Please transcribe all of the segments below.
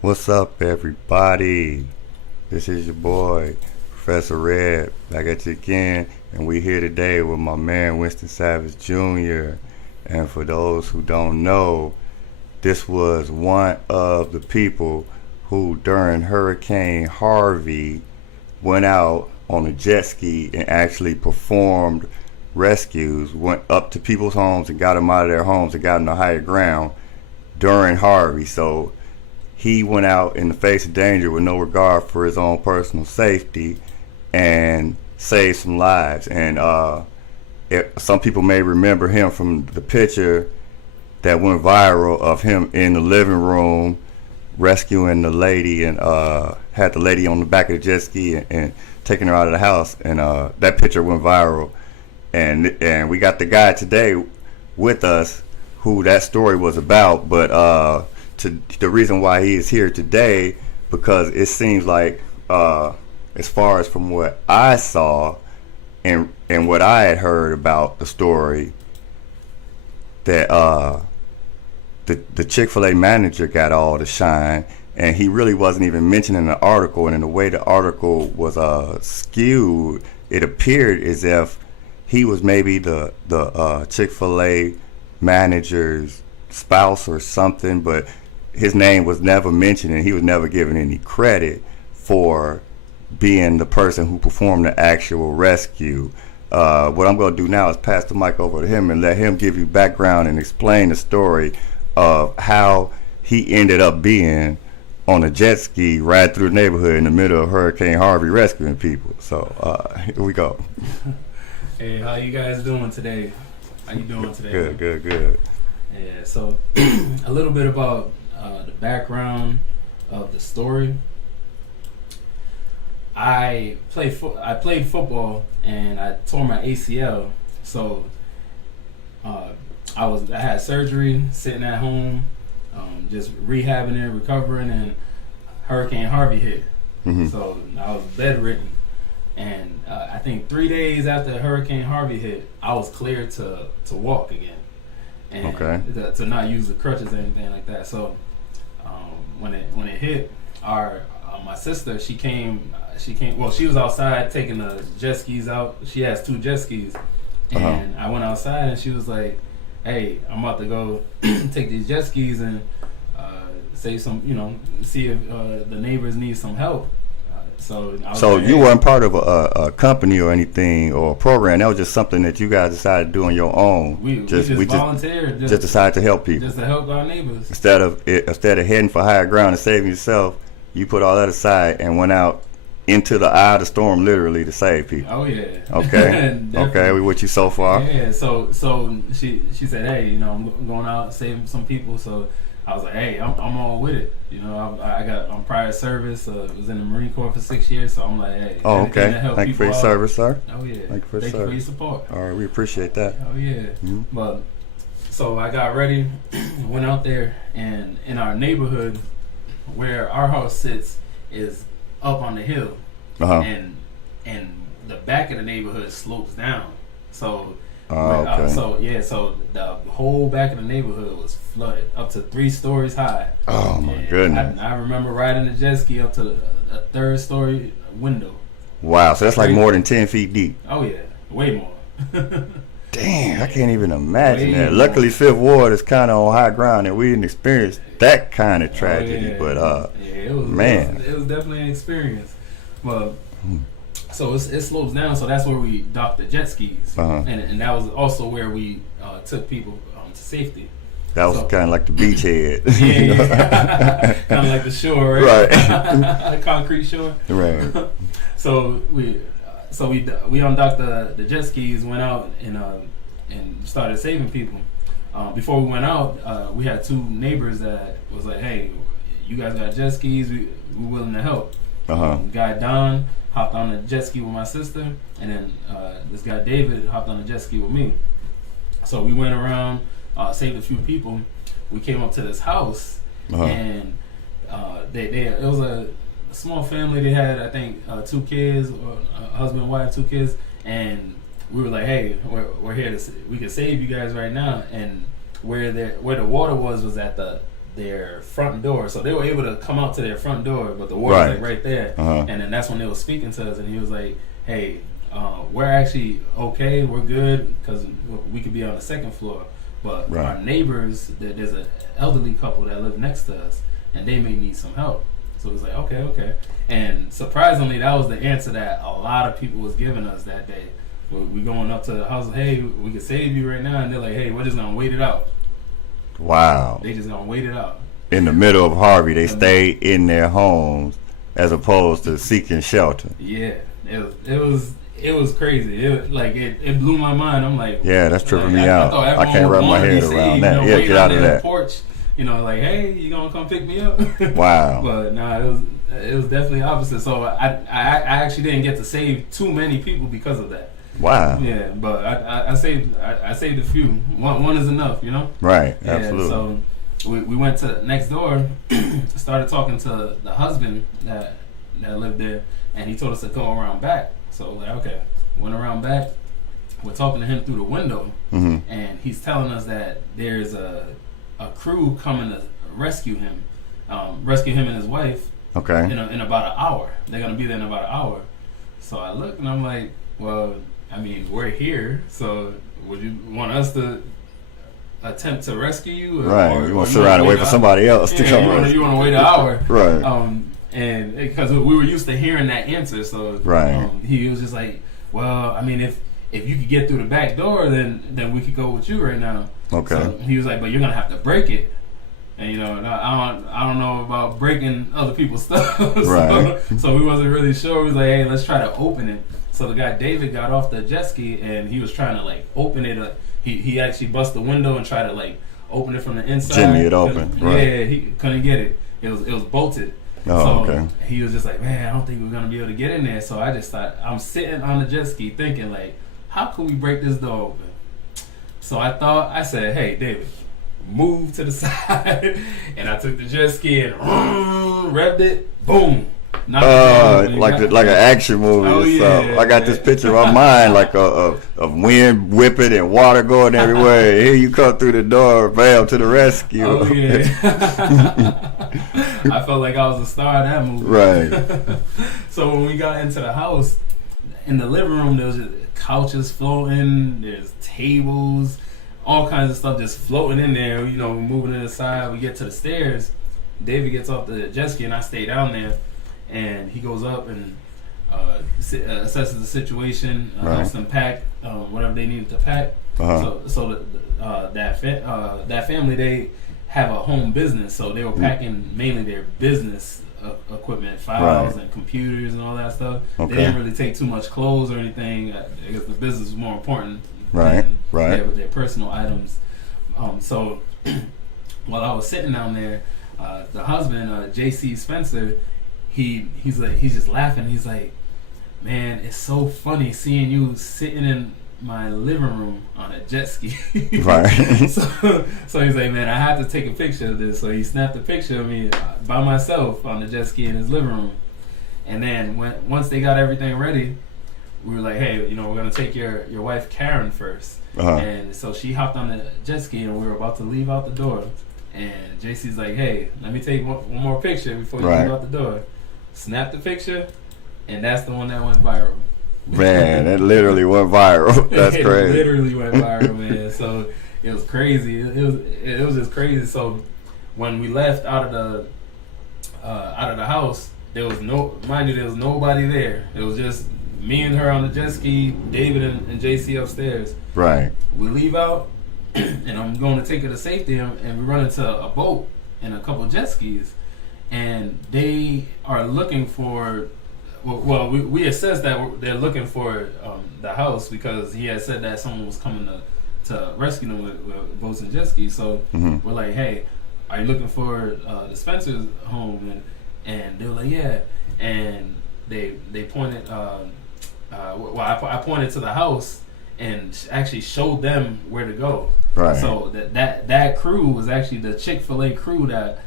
What's up, everybody? This is your boy, Professor Red, back at you again, and we here today with my man Winston Savage Jr. And for those who don't know, this was one of the people who, during Hurricane Harvey, went out on a jet ski and actually performed rescues, went up to people's homes and got them out of their homes and got them to higher ground during Harvey. So he went out in the face of danger with no regard for his own personal safety and saved some lives. And some people may remember him from the picture that went viral of him in the living room rescuing the lady and had the lady on the back of the jet ski and taking her out of the house. And that picture went viral. And we got the guy today with us who that story was about, but the reason why he is here today, because it seems like as far as from what I saw and what I had heard about the story, that the Chick-fil-A manager got all the shine, and he really wasn't even mentioned in the article. And in the way the article was skewed, it appeared as if he was maybe the Chick-fil-A manager's spouse or something, but his name was never mentioned and he was never given any credit for being the person who performed the actual rescue. What I'm going to do now is pass the mic over to him and let him give you background and explain the story of how he ended up being on a jet ski right through the neighborhood in the middle of Hurricane Harvey rescuing people. So here we go. Hey, how you guys doing today? How you doing today? Good. Yeah, so a little bit about the background of the story. I played football and I tore my ACL. So I had surgery, sitting at home, just rehabbing and recovering, and Hurricane Harvey hit. Mm-hmm. So I was bedridden. And I think 3 days after Hurricane Harvey hit, I was cleared to walk again, and to not use the crutches or anything like that. So when it hit, my sister, she came. Well, she was outside taking the jet skis out. She has 2 jet skis, and I went outside and she was like, "Hey, I'm about to go take these jet skis and save some. See if the neighbors need some help." So you weren't part of a company or anything or a program. That was just something that you guys decided to do on your own. We just volunteered. Just decided to help people. Just to help our neighbors. Instead of heading for higher ground and saving yourself, you put all that aside and went out into the eye of the storm, literally, to save people. Oh yeah. Okay. Okay. We with you so far. Yeah. So she said, "Hey, I'm going out saving some people." So I was like, "Hey, I'm all with it." I'm prior service. Was in the Marine Corps for 6 years, so I'm like, "Hey." Oh, okay. Thank you for your service, sir. Oh yeah. Thank you for your support. All right, we appreciate that. Oh yeah. Mm-hmm. But so I got ready, went out there, and in our neighborhood, where our house sits, is up on the hill, and the back of the neighborhood slopes down. So. So the whole back of the neighborhood was flooded up to 3 stories high. Oh my goodness! I remember riding the jet ski up to a 3rd story window. Wow, so that's like more than 10 feet deep. Oh yeah, way more. Damn, I can't even imagine that. Luckily, 5th Ward is kind of on high ground, and we didn't experience that kind of tragedy. But it was definitely an experience. But so it slopes down, so that's where we docked the jet skis, and that was also where we took people to safety. That was kind of like the beachhead. Yeah. Kind of like the shore, right? The concrete shore. Right. So we undocked the jet skis, went out and started saving people. Before we went out, we had 2 neighbors that was like, "Hey, you guys got jet skis? We're willing to help." Guy Don hopped on a jet ski with my sister, and then this guy David hopped on a jet ski with me. So we went around, saved a few people. We came up to this house, and it was a small family. They had, I think, 2 kids, or husband, wife, 2 kids, and we were like, "Hey, we're here we can save you guys right now." And where the water was at the their front door. So they were able to come out to their front door, but the water was like right there. And then that's when they were speaking to us, and he was like, "Hey, we're actually okay. We're good because we could be on the second floor, but our neighbors, there's an elderly couple that live next to us, and they may need some help." So it was like, okay. And surprisingly, that was the answer that a lot of people was giving us that day. We going up to the house, hey, we can save you right now, and they're like, hey, we're just gonna wait it out. Wow. They just gonna wait it out. In the middle of Harvey, they stayed in their homes as opposed to seeking shelter. Yeah, it was crazy. It blew my mind. I'm like, yeah, that's tripping me out. I can't wrap my head around that. Yeah, get out of that. Porch, like, hey, you gonna come pick me up? Wow. But no, it was definitely opposite. So I actually didn't get to save too many people because of that. Wow. Yeah, but I saved a few. One is enough, Right. Yeah, absolutely. So we went to next door, started talking to the husband that lived there, and he told us to go around back. So like, okay, went around back. We're talking to him through the window, and he's telling us that there's a crew coming to rescue him and his wife. Okay. In about an hour. They're gonna be there in about an hour. So I look and I'm like, well, I mean, we're here, so would you want us to attempt to rescue you? Or you want to sit around and wait for somebody else to come rescue? You want to wait an hour. Right. And because we were used to hearing that answer, so he was just like, well, I mean, if you could get through the back door, then we could go with you right now. Okay. So he was like, but you're going to have to break it. And, I don't know about breaking other people's stuff. So we wasn't really sure. We was like, hey, let's try to open it. So the guy David got off the jet ski and he was trying to like open it up. He actually bust the window and tried to like open it from the inside. Jimmy it open. Yeah, he couldn't get it. It was bolted. He was just like, man, I don't think we're gonna be able to get in there. So I just thought, I'm sitting on the jet ski thinking like, how can we break this door open? So I said, hey David, move to the side. And I took the jet ski and revved it, boom. Like an action movie. Oh, yeah, I got this picture in my mind, like of wind whipping and water going everywhere. Here you come through the door, bam, to the rescue. Oh yeah. I felt like I was a star of that movie. Right. So when we got into the house, in the living room, there was just couches floating. There's tables, all kinds of stuff just floating in there. Moving to the side. We get to the stairs. David gets off the jet ski, and I stay down there. And he goes up and assesses the situation, helps them pack whatever they needed to pack. So that family, they have a home business, so they were packing mainly their business equipment, files and computers and all that stuff. Okay. They didn't really take too much clothes or anything. I guess the business was more important than their personal items. So while I was sitting down there, the husband, J.C. Spencer, he's just laughing. He's like, man, it's so funny seeing you sitting in my living room on a jet ski. Right. So he's like, man, I have to take a picture of this. So he snapped a picture of me by myself on the jet ski in his living room. And then once they got everything ready, we were like, hey, we're gonna take your wife Karen first. And so she hopped on the jet ski and we were about to leave out the door. And JC's like, hey, let me take one more picture before you leave out the door. Snap the picture, and that's the one that went viral. Man, that literally went viral. That's crazy. It literally went viral, man. So it was crazy. It was just crazy. So when we left out of the house, there was nobody there. It was just me and her on the jet ski, David and JC upstairs. Right. We leave out, and I'm going to take her to safety, and we run into a boat and a couple jet skis. And they are looking for, we assessed that they're looking for the house because he had said that someone was coming to rescue them with boats and jet skis. So we're like, hey, are you looking for the Spencer's home? And they were like, yeah. And they pointed, I pointed to the house and actually showed them where to go. Right. So that crew was actually the Chick-fil-A crew that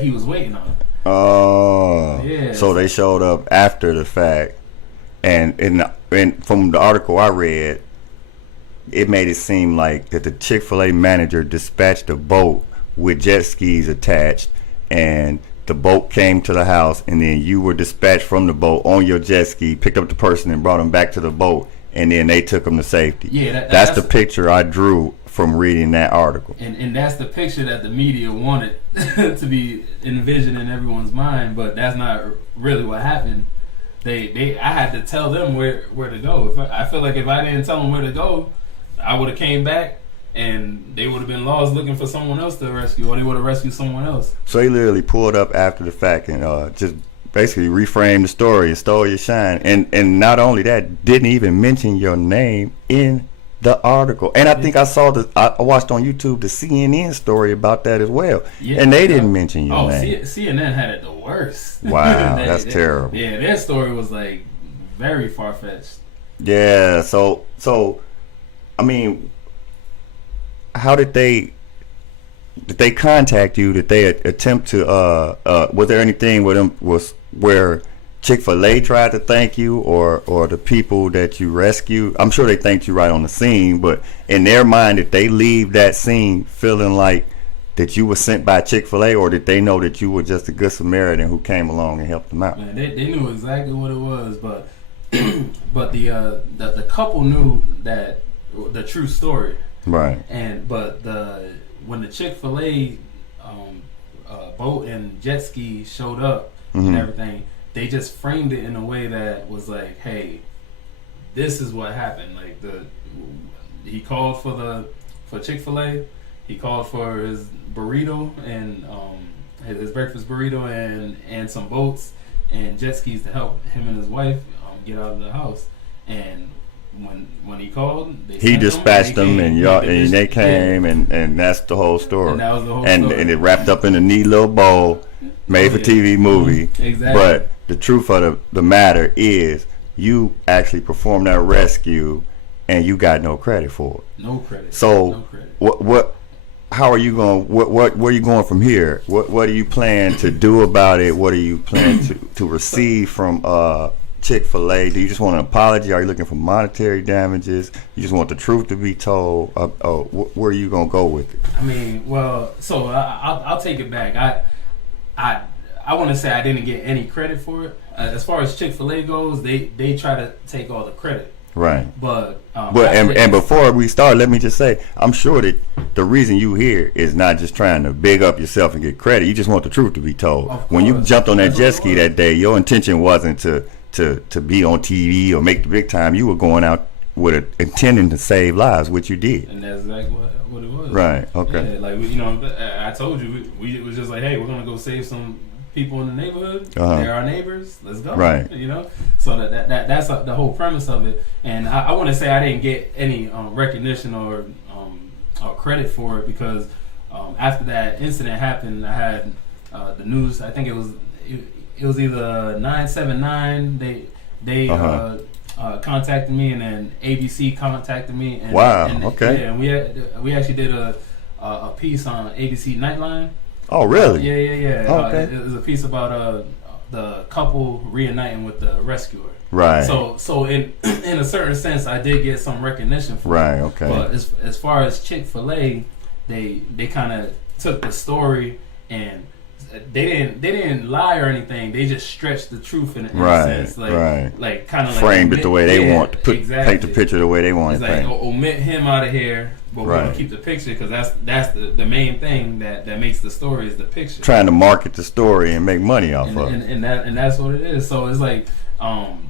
he was waiting on. Oh. Yeah. So they showed up after the fact. And from the article I read, it made it seem like that the Chick-fil-A manager dispatched a boat with jet skis attached, and the boat came to the house, and then you were dispatched from the boat on your jet ski, picked up the person and brought them back to the boat, and then they took them to safety. Yeah, that's the picture I drew from reading that article. And that's the picture that the media wanted to be envisioned in everyone's mind, but that's not really what happened. I had to tell them where to go. I feel like if I didn't tell them where to go, I would have came back and they would have been lost looking for someone else to rescue, or they would have rescued someone else. So he literally pulled up after the fact and just basically reframed the story and stole your shine. And not only that, didn't even mention your name in the article. And I think I watched on YouTube the CNN story about that as well. Yeah, and they didn't mention your name. CNN had it the worst. Wow, that's terrible. Yeah, their story was like very far-fetched. Yeah, so I mean, how did they contact you? Did they attempt to was there anything with them where Chick-fil-A tried to thank you, or the people that you rescued? I'm sure they thanked you right on the scene, but in their mind, did they leave that scene feeling like that you were sent by Chick-fil-A, or did they know that you were just a good Samaritan who came along and helped them out? Man, they knew exactly what it was, but but the couple knew that the true story. Right. But when the Chick-fil-A boat and jet ski showed up and everything, they just framed it in a way that was like, hey, this is what happened. Like he called for Chick-fil-A, he called for his burrito and his breakfast burrito and some boats and jet skis to help him and his wife get out of the house. And when he called, he dispatched them, and they came, and that's the whole story. And that was the whole story. And it wrapped up in a neat little bow, made for TV movie. Exactly. But the truth of the matter is, you actually performed that rescue, and you got no credit for it. No credit. So no credit. What? How are you going? Where are you going from here? What do you plan to do about it? What do you plan to receive from Chick-fil-A? Do you just want an apology? Are you looking for monetary damages? You just want the truth to be told? Where are you gonna go with it? I mean, well, so I'll take it back. I want to say I didn't get any credit for it. As far as Chick-fil-A goes, they try to take all the credit. Right. But before we start, let me just say, I'm sure that the reason you here is not just trying to big up yourself and get credit. You just want the truth to be told. When you jumped on that jet ski that day, your intention wasn't to be on TV or make the big time. You were going out with intending to save lives, which you did. And that's exactly what it was. Right. Okay. Yeah, like I told you, it was just like, hey, we're gonna go save some people in the neighborhood. They're our neighbors. Let's go. Right. So that's the whole premise of it. And I want to say I didn't get any recognition or credit for it because after that incident happened, I had the news. I think it was either 979. They contacted me, and then ABC contacted me. And, wow. And, okay. Yeah, and we actually did a piece on ABC Nightline. Oh, really? Yeah. Okay. It was a piece about the couple reuniting with the rescuer. Right. So in a certain sense, I did get some recognition for it. Right. Okay. But as far as Chick-fil-A, they kind of took the story and they didn't lie or anything. They just stretched the truth in a sense, like kind of framed it the way they want to paint the picture the way they want it. It's like omit him out of here, but we're gonna keep the picture because that's the main thing that makes the story is the picture. Trying to market the story and make money off of it, and that's what it is. So it's like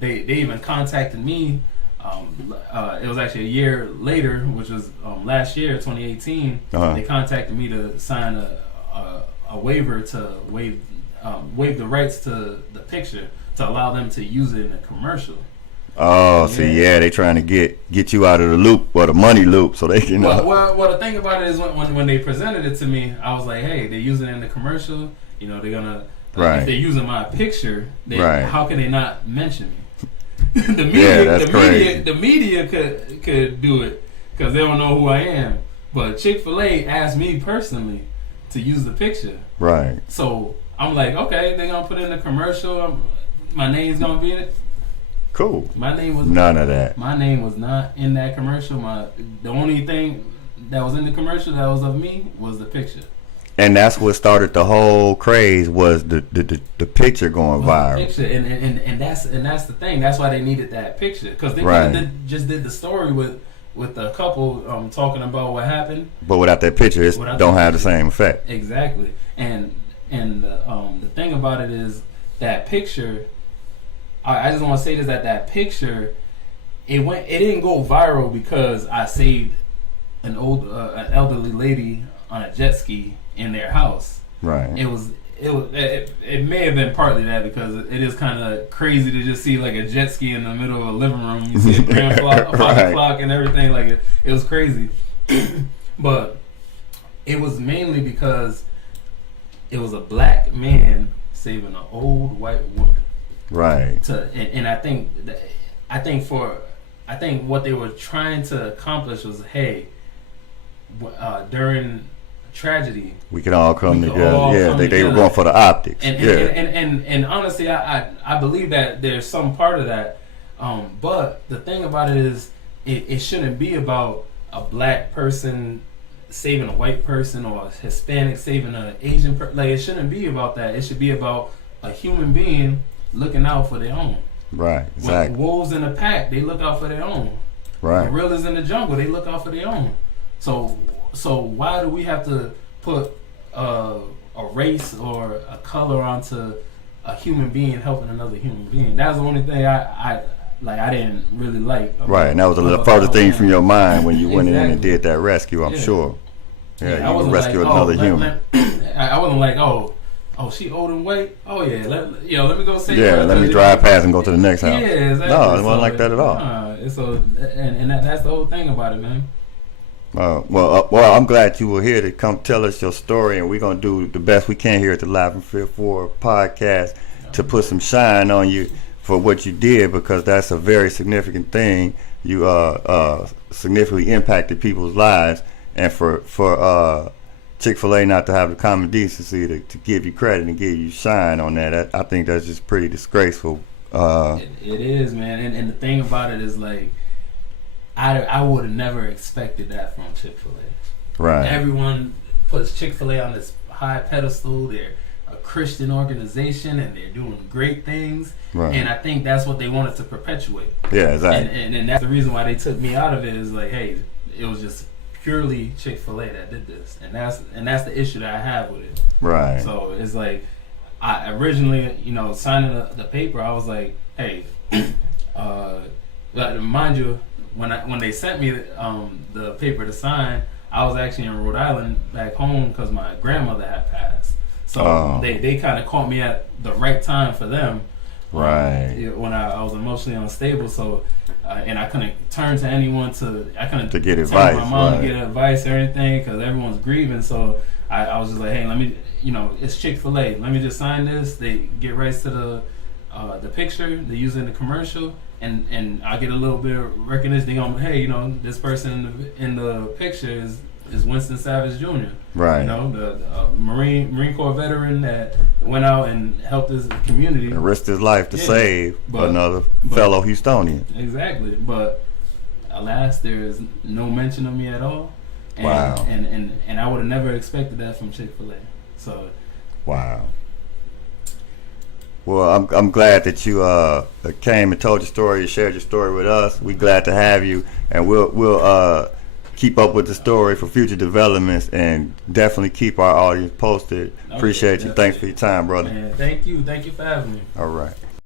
they even contacted me. It was actually a year later, which was last year, 2018. They contacted me to sign a waiver to waive the rights to the picture to allow them to use it in a commercial. Oh, they trying to get you out of the loop or the money loop so they can. Well, the thing about it is when they presented it to me, I was like, hey, they're using it in the commercial. They're gonna if they're using my picture, how can they not mention me? the media could do it because they don't know who I am. But Chick-fil-A asked me personally to use the picture. Right. So I'm like, okay, they're gonna put it in the commercial. My name's gonna be in it. Cool. My name was none of that. My name was not in that commercial. The only thing that was in the commercial that was of me was the picture. And that's what started the whole craze, was the picture going viral. Picture, and that's the thing. That's why they needed that picture, because they just did the story with the couple talking about what happened. But without that picture, it don't have the same effect. Exactly. And the thing about it is that picture. I just want to say this, that picture, it didn't go viral because I saved an elderly lady on a jet ski in their house. Right. It may have been partly that, because it is kind of crazy to just see like a jet ski in the middle of a living room. You see a grand clock and everything. Like it was crazy. But it was mainly because it was a black man saving an old white woman. Right. And I think what they were trying to accomplish was, hey, during tragedy, we can all come together. They were going for the optics. And honestly, I believe that there's some part of that. But the thing about it is, it shouldn't be about a black person saving a white person, or a Hispanic saving an Asian person. Like, it shouldn't be about that. It should be about a human being looking out for their own. Right. Exactly. When wolves in a pack, they look out for their own. Right. Gorillas in the jungle, they look out for their own. So why do we have to put a race or a color onto a human being helping another human being? That's the only thing I didn't really like. Right, and that was a further thing from your mind when you went in and did that rescue, I'm sure. Yeah, you rescued another human. I wasn't like, oh, she old and white? Oh yeah, let me go say. Yeah, let me drive past and go to the next house. Yeah, exactly. No, it wasn't like that at all. That's the whole thing about it, man. Well, I'm glad you were here to come tell us your story, and we're gonna do the best we can here at the Live from Fifth Floor podcast to put some shine on you for what you did, because that's a very significant thing. You significantly impacted people's lives, and for Chick-fil-A not to have the common decency to give you credit and give you shine on that, I think that's just pretty disgraceful. It is, man, and the thing about it is, like, I would have never expected that from Chick-fil-A. Right. Everyone puts Chick-fil-A on this high pedestal. They're a Christian organization and they're doing great things. Right. And I think that's what they wanted to perpetuate. Yeah, exactly. And that's the reason why they took me out of it, is like, hey, it was just purely Chick-fil-A that did this. And that's the issue that I have with it. Right. So it's like, I originally, signing the paper, I was like, hey, mind you, when they sent me the paper to sign, I was actually in Rhode Island back home because my grandmother had passed. So they kind of caught me at the right time for them. Right. When I was emotionally unstable, so and I couldn't turn to anyone to get advice. My mom to get advice or anything, because everyone's grieving. So I was just like, hey, let me, it's Chick-fil-A. Let me just sign this. They get rights to the picture. They use it in the commercial. And I get a little bit of recognition. They go, hey, this person in the picture is Winston Savage Jr. Right. The Marine Corps veteran that went out and helped his community. And risked his life to save another fellow Houstonian. Exactly. But alas, there is no mention of me at all. And, wow. And I would have never expected that from Chick-fil-A. So. Wow. Well, I'm glad that you came and told your story, you shared your story with us. We're glad to have you, and we'll keep up with the story for future developments, and definitely keep our audience posted. Appreciate you. Thanks for your time, brother. Man, thank you for having me. All right.